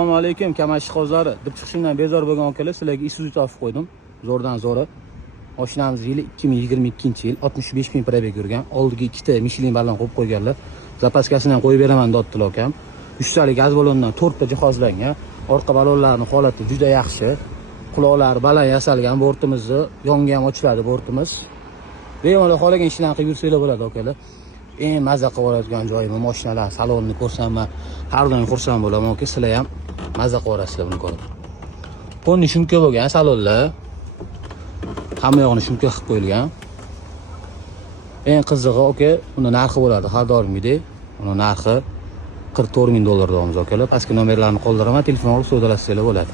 Assalomu alaykum, Kamashi qozlari. Deb chiqishimdan bezor bo'lgan akalar, sizlarga Isuzu topib qo'ydim. Zo'rdan zo'ri. Mashinamiz yili 2022-yil, 65.000 probeg yurgan. Oldiga ikkita Michelin ballon qo'yib qo'yganlar. Zapaskasini ham qo'yib beraman dotdilar akam. 3 talik gaz ballondan 4 ta jihozlangan. Orqa ballonlarning holati juda yaxshi. Quloqlari baland yasalgan, bortimizni yonga ham ochiladi bortimiz. Bemalol xohlagan ishlarni qilib yursanglar bo'ladi akalar. Eng mazza qilib oladigan joyim mashinalar, salonni ko'rsam men har doim xursand bo'laman. Sizlar ham mazza qilib olasizlar buni ko'rib. Qo'lni shumka bo'lgan salonlar. Hamma yog'ini shumka qilib qo'yilgan. Eng qizig'i uni narxi bo'ladi har doimgidek. Uni narxi $44.000 deymiz akalar. Pastki nomerlarni qoldiraman, telefon olib savdolasanglar bo'ladi.